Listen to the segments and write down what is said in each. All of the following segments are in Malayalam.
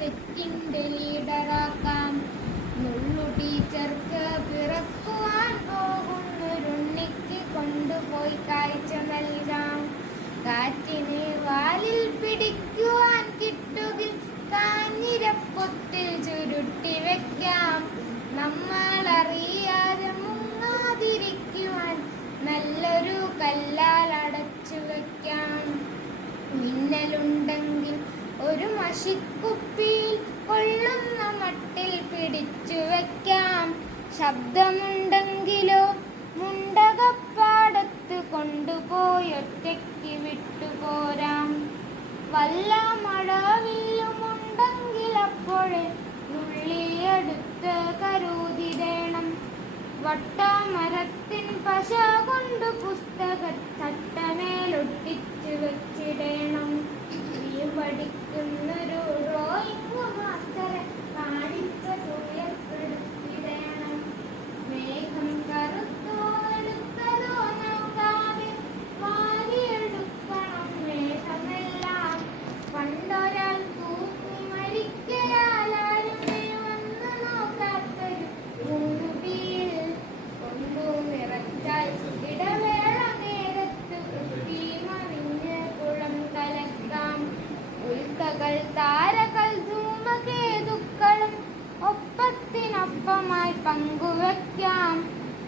സെറ്റിന്റെ ലീഡറാക്കാം. നുള്ളു ടീച്ചർക്ക് പിറക്കുവാൻ പോകുന്നൊരുണ്ണിക്ക് കൊണ്ടുപോയി കാഴ്ച നൽകാം. കാറ്റിനെ വാലിൽ പിടിക്കുവാൻ കിട്ടുകിൽ കാഞ്ഞിരപ്പൊത്തിൽ ചുരുട്ടി വെക്കാം. നമ്മളറിയാതെ മുങ്ങാതിരിക്കുവാൻ നല്ലൊരു കല്ലാൽ അടച്ചു വെക്കാം. മിന്നലുണ്ടെങ്കിൽ ഒരു മഷിക്കുപ്പിയിൽ കൊള്ളുന്ന മട്ടിൽ പിടിച്ചു വെക്കാം. ശബ്ദമുണ്ടെങ്കിലോ മുണ്ടകപ്പാടത്ത് കൊണ്ടുപോയി ഒറ്റയ്ക്ക് വിട്ടുപോരാം. വല്ല മഴവില്ലുമുണ്ടെങ്കിൽ അപ്പോഴേ നുള്ളിയെടുത്ത് കരുതിടേണം. വട്ടമരത്തിൻ പശ കൊണ്ട് പുസ്തക ചട്ടമേലൊട്ടിച്ചു വെച്ചിടണം. ഈ പഠിക്കുന്നൊരു ഡ്രോയിങ് മാസ്റ്ററെ കാണിച്ച സൂര്യപ്പെടുത്തിടണം. മേഘം കറുത്തോ എടുത്തതോ നോക്കാതെ വാരിയെടുക്കണം മേഘമെല്ലാം. പണ്ടൊരാൾ തൂക്കി മരിക്കയാൽ ആരുമേ വന്നു നോക്കാത്തൊരു ഭൂമിയിൽ കൊണ്ടു നിറച്ചാൽ ഇടവേള നേരത്ത് കൃത്രിമറിഞ്ഞ് കുളം കലക്കാം. ഉൽക്കകൾ താരകൾ ധൂമകേതുക്കളും ഒപ്പത്തിനൊപ്പമായി പങ്കുവെക്കാം.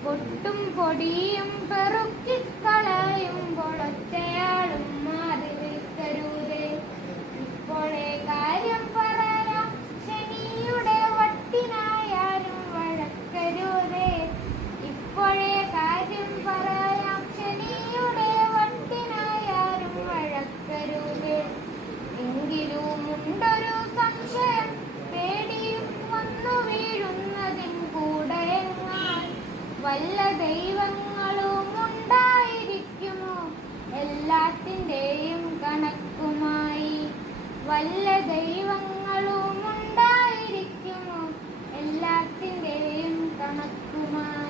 പൊട്ടും പൊടിയും പെറുക്കിക്കളയുമ്പോൾ ഒറ്റയാളും മാറി നിൽക്കരുതേ. ഇപ്പോഴേ കാര്യം പറയാം, ശനിയുടെ വട്ടിനായാലും വഴക്കരുതേ. ഇപ്പോഴേ കാര്യം പറയാം, ശനിയുടെ വട്ടിനായാലും വഴക്കരുതേ. എങ്കിലുമുണ്ടൊരു സംശയം, പേടിയും വന്നു വീഴുന്നതിൻ കൂടെയെങ്ങാൻ വല്ല ദൈവങ്ങളും ഉണ്ടായിരിക്കുമോ എല്ലാത്തിൻ്റെയും കണക്കുമായി? വല്ല ദൈവങ്ങളും ഉണ്ടായിരിക്കുമോ എല്ലാത്തിൻ്റെയും കണക്കുമായി?